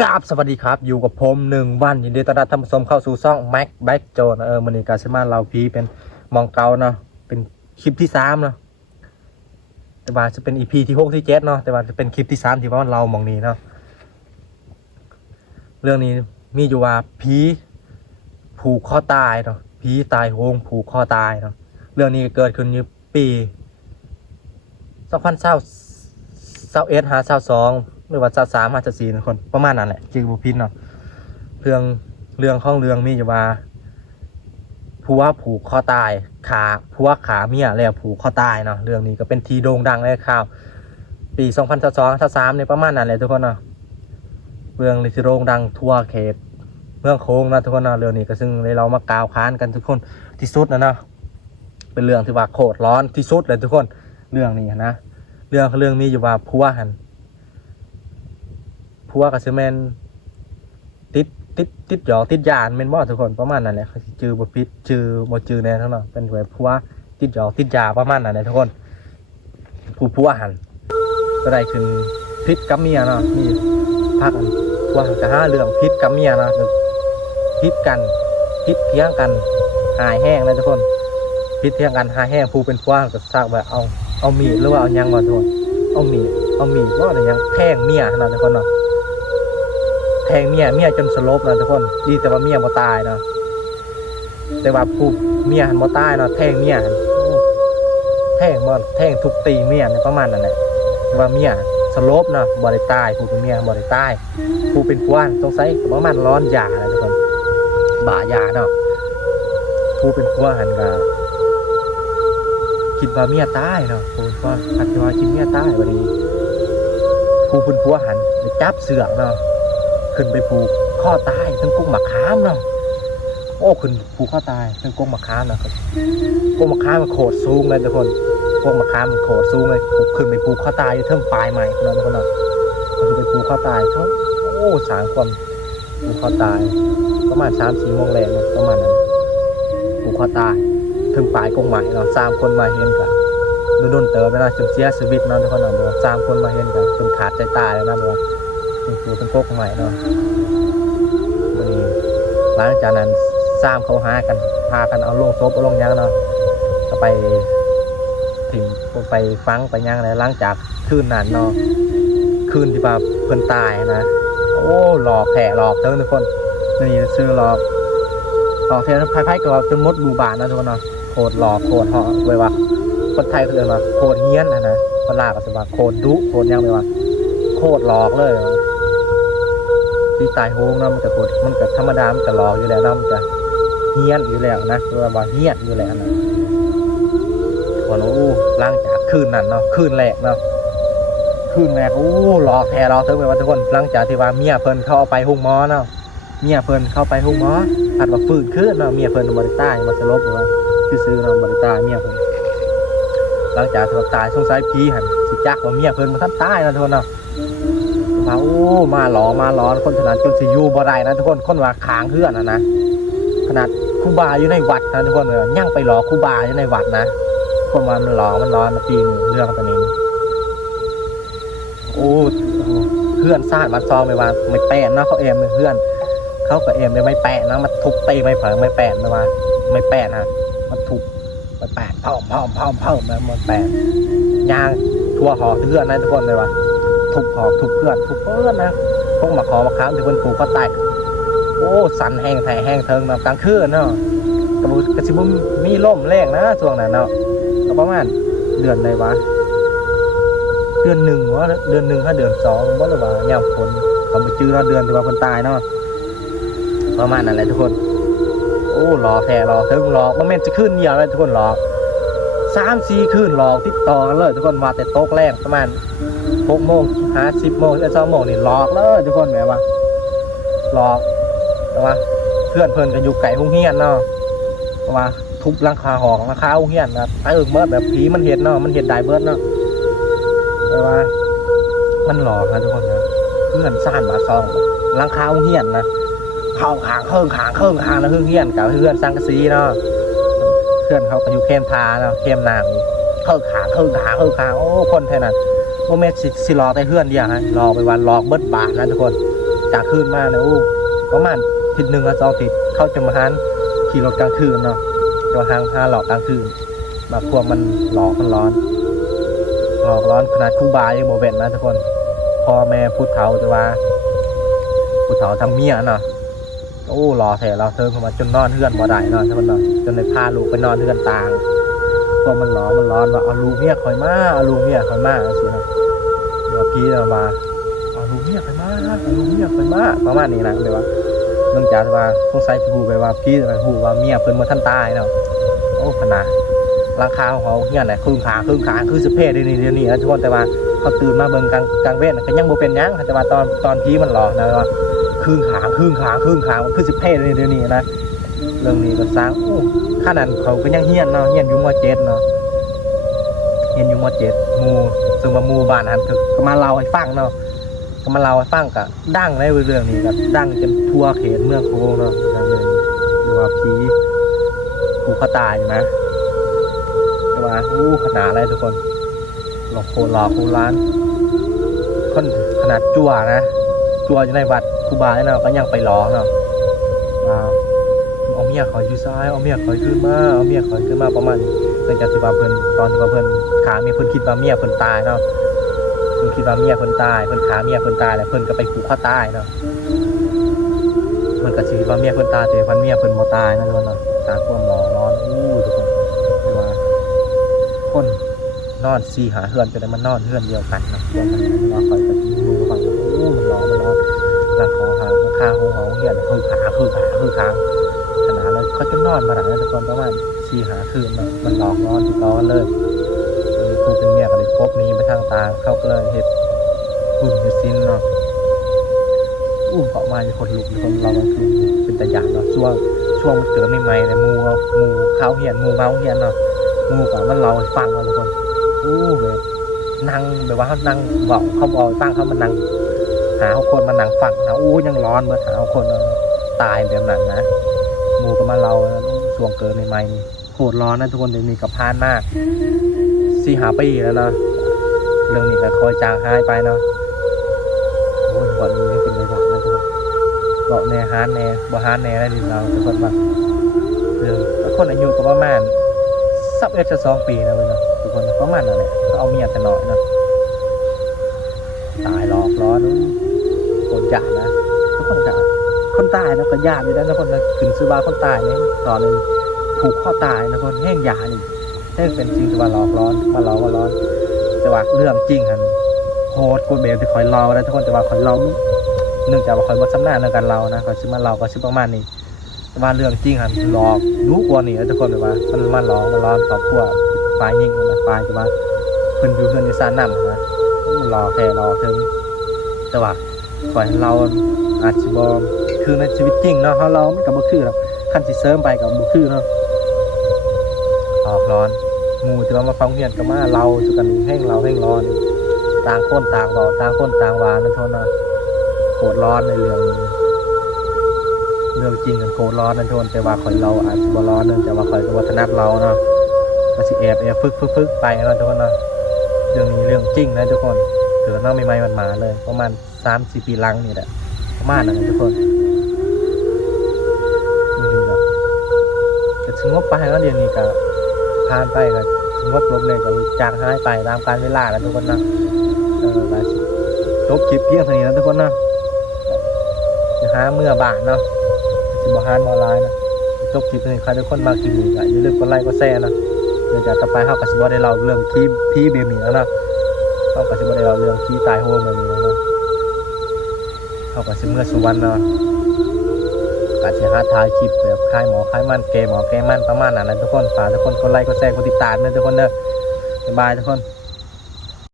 กราบสวัสดีครับอยู่กับผม1 วันยินดีต้อนรับท่านผู้ชมเข้าสู่ช่องแม็กแบ็กโจนมันนี่การสมาเราพีเป็นมองเกาเนาะเป็นคลิปที่3เนาะแต่ว่าจะเป็นอีพีที่6ที่7เนาะแต่ว่าจะเป็นคลิปที่3ที่ว่าเรามองนี้เนาะเรื่องนี้มีอยู่ว่าผีผูกคอตายเนาะผีตายโหงผูกคอตายเนาะเรื่องนี้เกิดขึ้นในปี2021-22หรือว่า23-24คนประมาณนั้นแหละจือบุพินเนาะเรื่องของเรื่องมีอยู่ว่าผัวผูกคอตายผัวขาเมียแล้วผูกคอตายเนาะเรื่องนี้ก็เป็นทีโด่งดังในข่าวปี2022-23ในประมาณนั้นแหละทุกคนเนาะเรื่องนี้ที่โด่งดังทั่วเขตเมืองโค้งนะทุกคนเนาะเรื่องนี้ก็ซึ่งเรามากล่าวค้านกันทุกคนที่สุดนะเนาะเป็นเรื่องที่ว่าโคตรร้อนที่สุดเลยทุกคนเรื่องนี้นะเรื่องมีอยู่ว่าผัวกับซีเมนติดหยอกติดยานเมนบ่ทุกคนประมาณนั้นแหละจือบทพิษจือแน่ทั้งนั้นเป็นแบบผัวติดหยอกติดยาประมาณนั้นแหละทุกคนผัวหันก็ได้ขึ้นพิษกับเมียเนาะนี่พักกันผัวหันกับ5 เรื่องพิษกับเมียเนาะพิษเพี้ยงกันหายแห้งเลยทุกคนพิษเพี้ยงกันหายแห้งผู้เป็นผัวก็ซักแบบเอามีดหรือว่าเอายังก่อนทุกคนเอามีดว่าอะไรยังแทงเมียนะทุกคนเนาะแทงเมียจนสลบนะทุกคนดีแต่ว่าเมียบ่ตายเนาะแต่ว่าผู้เมียหันบ่ตายเนาะแทงเมียแทงทุบตีเมียในประมาณนั้นแหละแต่ว่าเมียสลบเนาะบ่ได้ตายผู้เป็นเมียบ่ได้ตายผู้เป็นผัวสงสัยประมาณร้อนยานะทุกคนบ้ายาเนาะผู้เป็นผัวหันก็คิดว่าเมียตายเนาะผู้ว่าคิดว่าเมียตายวันนี้ผู้เป็นผัวหันไปจับเสือกเนาะขึ้นไปผูกข้อตายทั้งกุ้งมะขามเนาะโอ้ขึ้นผูกข้อตายทั้งกุ้งมะขามนะครับกุ้งมะขามมันโขดสูงเลยทุกคนกุ้งมะขามมันโขดสูงเลยขึ้นไปผูกข้อตายเทิงปลายใหม่นะทุกคนเนาะขึ้นไปผูกข้อตายเขา3 คนผูกข้อตายประมาณ3-4 โมงแรงเนี่ยประมาณนั้นผูกข้อตายเทิงปลายกุ้งใหม่เนาะ3 คนมาเห็นกันโดนเติมไปนะจนเสียชีวิตเนาะทุกคนเนาะ3 คนมาเห็นกันจนขาดใจตายแล้วนะเป็นพวกใหม่เนาะวันนี้หลังจากนั้นเขาหากันพากันเอาลงศพเอาลงยังเนาะก็ไปถึงไปฟังไปยังอะไรหลังจากคืนนั้นเนาะคืนที่ว่าเพิ่นตายนะหลอกเติมทุกคนนี่ซื้อหลอกแทนไพ่กับว่าจนมดบูบานนะทุกคนเนาะโคตรหลอกโคตรเหาะไว้ว่าคนไทยเขาเรียกว่าโคตรเฮี้ยนนะคนลาวก็จะว่าโคตรดุโคตรยังไงว่าโคตรหลอกเลยที่ตายโหงนะมันก็ธรรมดามันก็หลอกอยู่แล้วนะมันจะเฮี้ยนอยู่แล้วนะคือว่าเฮี้ยนอยู่แล้วนะวันหลังจากคืนนั้นเนาะคืนแรกหลอกแท้หลอกถึงแบบว่าทุกคนหลังจากที่ว่าเมียเพิ่นเข้าไปห้องหมอเนาะเมียเพิ่นเข้าไปห้องหมอผัดว่าฟื้นขึ้นเนาะเมียเพิ่นบริตายมาสลบหรือว่าซื้อเนาะบริตายเมียเพิ่นหลังจากที่ตายสงสัยผีหันสิจักว่าเมียเพิ่นมาทันตายนะทุกคนเนาะมาหลอนคนขนาดจนสิอยู่บ่ได้นะทุกคนว่าค้างเฮือนนะขนาดครูบาอยู่ในวัดนะทุกคนย่างไปหลอกครูบาอยู่ในวัดนะคนมันหลอกมันร้อนปีนึงเรื่องตัวนี้เพื่อนซ่านมาซองไปว่าไม่แปะนะเขาเอ็มเพื่อนเขาก็เอ็มเลยไม่แปะนะมันทุบตีไม่เผลอไม่แปะนะว่าไม่แปะนะมันทุบไม่แปะเผานะมันแปะย่างทั่วหอเพื่อนนะทุกคนเลยว่าทุบหอกทุบเพื่อนนะพวกมาขอมาค้ามถึงคนผูกก็แตกสันแห้งแห้งเทิงนะกลางคืนเนาะกระชิบมีล่มแรงนะช่วงนั้นเนาะประมาณเดือนไหนวะเดือน 1วะเดือน 1 ถ้าเดือน 2ว่าหรือว่าย่ำฝนเขาไปจื้อเราเดือนที่ว่าคนตายเนาะประมาณนั้นแหละทุกคนหลอกแท้หลอกเทิงหลอกมันแม่นจะขึ้นเดียวเลยทุกคนหลอก3-4 คืนหลอกติดต่อกันเลยทุกคนว่าแต่โต๊ะแรกประมาณ6 โมง10 โมง2 โมงนี่หลอกเลยทุกคนแบบว่าหลอกแต่ว่าเพื่อนกันอยู่ไก่ห้องเฮียนเนาะว่าทุบหลังคาหอกหลังคาห้องเฮียนนะไอ้เบิร์ดแบบผีมันเห็ดเนาะมันเห็ดได้เบิร์ดเนาะแต่ว่ามันหลอกนะทุกคนนะเพื่อนซ่านมาซองหลังคาห้องเฮียนนะเข้าขางเครื่องขางแล้วห้องเฮียนกับเพื่อนสังกะสีเนาะเพื่อนเขาก็อยู่เข้มทาเนาะเข้มนางเครื่องขางคนแทนนั้น โมเมนต์สิรอแต่เพื่อนเดียวฮะรอไปวันรอเบิดบาทนะทุกคนจากคืนมาเนี่ยประมาณทิศหนึ่งกับ2 ทิศเข้าจะมาหันขี่รถกลางคืนเนาะจะหางหลอกกลางคืนมาพวกมันหลอกมันร้อนขนาดครูบายังโมเวนนะทุกคนพ่อแม่พูดเฒ่าจะว่าพูดเฒ่าทำเมียเนาะรอแถเราเธอเข้ามาจนนอนเฮือนบ่ได้เนาะทุกคนเนาะจนเลยพาลูกไปนอนเฮือนต่างพวกมันร้อนว่าเอาลูกเมียคอยมาเอาลูกเมียคอยมาสินะเดี๋ยวพี่เรามาเอาลูกเมียคอยมาเอาลูกเมียคอยมาประมาณนี้นะเดี๋ยวว่าเนื่องจากว่าสงสัยจะพูดไปว่าพี่จะไปพูดว่าเมียเพิ่นมาท่านตายเนาะขนาดราคาของเขาเนี่ยไหนครึ่งขาคือสเปรย์เดี๋ยวนี้นะทุกคนแต่ว่าเขาตื่นมาเบิ่งกลางเวทก็ยังโบเป็นยังแต่ว่าตอนพี่มันหลอกนะว่าครึ่งขามันคือสเปรย์เดี๋ยวนี้นะเรื่องนี้ก็สร้างขนาดเขาก็ยังเฮี้ยนเนาะเฮี้ยนอยู่ม.7เนาะเฮี้ยนอยู่ม.7มูซึ่งว่ามูบ้านนั้นก็มาเล่าให้ฟังเนาะก็มาเล่าให้ฟังก็ดังในเรื่องนี้ก็ดังจนทั่วเขตเมืองโคงเนาะเลยหรือว่าผีผูกคอตายนะว่าขนาดอะไรทุกคนหลอกโคนร้านคนขนาดจั่วอยู่ในวัดครูบาเนาะก็ยังไปล้อเนาะเอาเมียเขาอยู่ซ้ายเอาเมียเขาขึ้นมาประมาณเพิ่นจะสิว่าเพิ่นตอนที่ว่าเพิ่นขาเมียเพิ่นคิดว่าเมียเพิ่นตายเนาะเพิ่นคิดว่าเมียเพิ่นตายเพิ่นขาเมียเพิ่นตายแล้วเพิ่นก็ไปผูกคอตายเนาะมันก็สิว่าเมียเพิ่นตายแต่เมียเพิ่นบ่ตายนั่นเนาะตาความหมอร้อนทุกคนคนนอน4-5 เฮือนจะได้มันนอนเฮือนเดียวกันนะตัวมันรอคอยกับมือฟังมันร้องหลังคอหางข้างหัวเหี้ยคือขาขนาดเลยเขาจะนอนมาหลังนั้นทุกคนประมาณ4-5 คืนมันหลอกนอนติดต่อกันเลยคู่เป็นเมียกันเลยพบนี้ไปทางตาเข้าก็เลยเห็ดหุ่นเห็ดซินเนาะเกาะมามีคนลุกคนเรากลางคืนเป็นตะหยาดเนาะช่วงมันเกิดใหม่ๆเลยมูข้าวเหี้ยนมูเมาเหี้ยนเนาะมูกับมันเราฟังทุกคนแบบนั่งแบบว่าเขานั่งบอกเขาฟังเขามันนั่งหาคนมานั่งฟังนะยังร้อนเมื่อหาคนตายแบบนั้นนะมูกับมันเราช่วงเกิดใหม่ๆนี่โหดร้อนนะทุกคนเดี๋ยวนี้กับพานมาก4-5 ปีแล้วเนาะเรื่องนี้ก็คอยจางหายไปเนาะวันนี้เป็นไปแบบนั้นทุกคนบอกแน่ฮานแน่บ่ฮานแน่ได้ดิเราทุกคนว่าเรื่องคนอายุก็ประมาณ2 ปีนะเว้ยเนาะทุกคนประมาณนั่นแหละก็เอาเมียแต่น้อยนะตายหลอกร้อนคนจ่านะทุกคนจ่าคนตายนะก็ยากอยู่แล้วนะคนถึงซื้อบาคนตายเนี่ยตอนนึงผูกข้อตายนะคนแห้งยานี่แห้งเป็นจริงแต่ว่าหลอกร้อนมาหลอกว่าร้อนแต่ว่าเรื่องจริงกันโหดกว่าเบลที่คอยเล่านะทุกคนแต่ว่าคอยเล่าเนื่องจากว่าคอยวัดซ้ำหน้าในการเล่านะคอยซื้อมาเล่าก็ซื้อประมาณนี้ว่าเรื่องจริงหันหลอกรู้กว่านี่ทุกคนแบบว่ามันร้อนครอบครัวฝ่ายยิงนะฝ่ายจะว่าเพิ่นอยู่เพิ่นในซานน้ำนะรอถึงแต่ว่าขอให้เราอาจจะบอมคือในชีวิตจริงเนาะเราไม่กับบุคือหรอกขั้นที่เสริมไปกับบุคือเนาะออกร้อนงูจะมาฟังเพียนกับมาเราสุกันแห้งร้อนต่างคนต่างบอกต่างคนต่างวางนั่นทนนะโคตรร้อนในเรื่องจริงกันโคตรร้อนนั่นทนแต่ว่าคอยเราอาจจะบ่ร้อนเนื่องจากว่าคอยกับวัฒนธรรมเราเนาะก็สิแอบฝึกไปนะทุกคนเนาะเรื่องนี้เรื่องจริงนะทุกคนเกิดน้องใหม่ๆมันมาเลยประมาณ3-4 ปีหลังนี่แหละประมาณนั้นทุกคนดูแบบจะสงบไปแล้วเดี๋ยวนี้ก็ผ่านไปก็สงบลงเลยก็จางหายไปตามกาลเวลาแล้วทุกคนนะจบคลิปเพียงเท่านี้นะทุกคนนะจะหาเมื่อบาทเนาะสิบหานมอลายนะจบคลิปนี้ใครทุกคนมาคลิปนี้ก็อย่าลืมกดไลค์กดแชร์นะเดี๋ยวจะต่อไปเข้ากับสิบได้เราเรื่องพี่เบมีแล้วนะเข้ากับสิบได้เราเรื่องพี่ตายโฮมแบบนี้นะเข้ากับสิเมื่อสุวรรณเนาะการเสียหาท้ายคลิปแบบคลายหมอคลายมันแกมันประมาณนั้นนะทุกคนฝากทุกคนกดไลค์กดแชร์กดติดตามนะทุกคนเด้อบ๊ายบายทุกคน